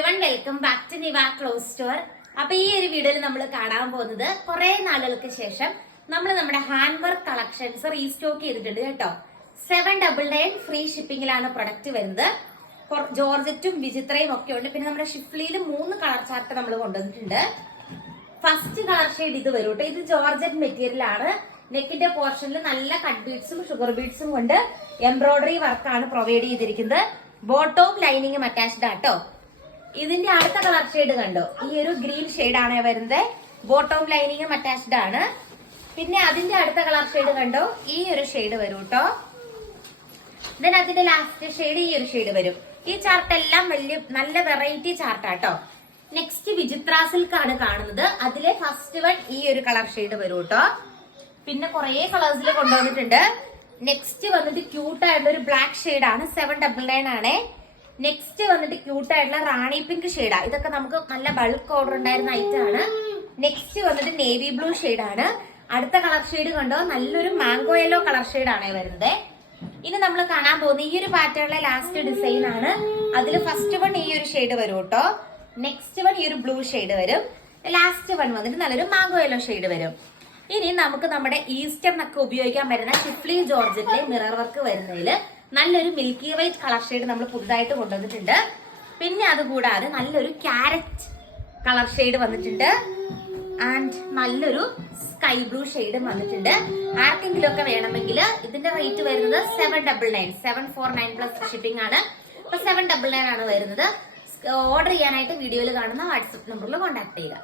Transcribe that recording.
Everyone welcome back to Niva cloth store. അപ്പൊ ഈ ഒരു വീഡിയോയിൽ നമ്മൾ കാണാൻ പോകുന്നത് കുറെ നാളുകൾക്ക് ശേഷം നമ്മൾ നമ്മുടെ ഹാൻഡ് വർക്ക് കളക്ഷൻസ് റീസ്റ്റോക്ക് ചെയ്തിട്ടുണ്ട് കേട്ടോ. 799 ഫ്രീ ഷിപ്പിംഗിലാണ് പ്രൊഡക്റ്റ് വരുന്നത്. ജോർജറ്റും വിചിത്രയും ഒക്കെ ഉണ്ട്. പിന്നെ നമ്മുടെ ഷിഫ്ലിയിൽ 3 കളർ ചാർട്ട് നമ്മൾ കൊണ്ടുവന്നിട്ടുണ്ട്. ഫസ്റ്റ് കളർ ഷെയ്ഡ് ഇത് വരും കേട്ടോ. ഇത് ജോർജറ്റ് മെറ്റീരിയൽ ആണ്. നെക്കിന്റെ പോർഷനിൽ നല്ല കട്ട് ബീഡ്സും ഷുഗർ ബീഡ്സും കൊണ്ട് എംബ്രോയിഡറി വർക്കാണ് പ്രൊവൈഡ് ചെയ്തിരിക്കുന്നത്. ബോട്ടവും ലൈനിങ്ങും അറ്റാച്ച്ഡ് ആട്ടോ. ഇതിന്റെ അടുത്ത കളർ ഷെയ്ഡ് കണ്ടോ, ഈ ഒരു ഗ്രീൻ ഷെയ്ഡ് ആണ് വരുന്നത്. ബോട്ടവും ലൈനിങ്ങും അറ്റാച്ച്ഡ് ആണ്. പിന്നെ അതിന്റെ അടുത്ത കളർ ഷെയ്ഡ് കണ്ടോ, ഈ ഒരു ഷെയ്ഡ് വരും കേട്ടോ. ദെൻ അതിന്റെ ലാസ്റ്റ് ഷെയ്ഡ് ഈ ഒരു ഷെയ്ഡ് വരും. ഈ ചാർട്ട് എല്ലാം വലിയ നല്ല വെറൈറ്റി ചാർട്ടാട്ടോ. നെക്സ്റ്റ് വിചിത്ര സിൽക്ക് ആണ് കാണുന്നത്. അതിലെ ഫസ്റ്റ് വൺ ഈ ഒരു കളർ ഷെയ്ഡ് വരും കേട്ടോ. പിന്നെ കുറെ കളേഴ്സിൽ കൊണ്ടുവന്നിട്ടുണ്ട്. നെക്സ്റ്റ് വന്നിട്ട് ക്യൂട്ട് ആയിട്ടുള്ള ഒരു ബ്ലാക്ക് ഷെയ്ഡ് ആണ്. 799 ആണ്. നെക്സ്റ്റ് വന്നിട്ട് ക്യൂട്ട് ആയിട്ടുള്ള റാണി പിങ്ക് ഷെയ്ഡാ. ഇതൊക്കെ നമുക്ക് നല്ല ബൾക്ക് ഓർഡർ ഉണ്ടായിരുന്ന ഐറ്റം ആണ്. നെക്സ്റ്റ് വന്നിട്ട് നേവി ബ്ലൂ ഷെയ്ഡ് ആണ്. അടുത്ത കളർ ഷെയ്ഡ് കണ്ടോ, നല്ലൊരു മാംഗോ യെല്ലോ കളർ ഷെയ്ഡ് ആണ് വരുന്നത്. ഇനി നമ്മൾ കാണാൻ പോകുന്ന ഈ ഒരു പാറ്റേണിലെ ലാസ്റ്റ് ഡിസൈൻ ആണ്. അതിൽ ഫസ്റ്റ് വൺ ഈ ഒരു ഷെയ്ഡ് വരും കേട്ടോ. നെക്സ്റ്റ് വൺ ഈ ഒരു ബ്ലൂ ഷെയ്ഡ് വരും. ലാസ്റ്റ് വൺ വന്നിട്ട് നല്ലൊരു മാംഗോ യെല്ലോ ഷെയ്ഡ് വരും. ഇനി നമുക്ക് നമ്മുടെ ഈസ്റ്ററിനൊക്കെ ഉപയോഗിക്കാൻ പറ്റുന്ന ഷിഫ്ലി ജോർജറ്റിലെ മിറർ വർക്ക് വരുന്നതിൽ നല്ലൊരു മിൽക്കി വൈറ്റ് കളർ ഷെയ്ഡ് നമ്മൾ പുതുതായിട്ട് കൊണ്ടുവന്നിട്ടുണ്ട്. പിന്നെ അതുകൂടാതെ നല്ലൊരു ക്യാരറ്റ് കളർ ഷെയ്ഡ് വന്നിട്ടുണ്ട്. ആൻഡ് നല്ലൊരു സ്കൈ ബ്ലൂ ഷെയ്ഡും വന്നിട്ടുണ്ട്. ആർക്കെങ്കിലും ഒക്കെ വേണമെങ്കിൽ ഇതിന്റെ റേറ്റ് വരുന്നത് 799, 749 പ്ലസ് ഷിപ്പിംഗ് ആണ്. അപ്പൊ 799 ആണ് വരുന്നത്. ഓർഡർ ചെയ്യാനായിട്ട് വീഡിയോയിൽ കാണുന്ന വാട്സ്ആപ്പ് നമ്പറിൽ കോൺടാക്ട് ചെയ്യുക.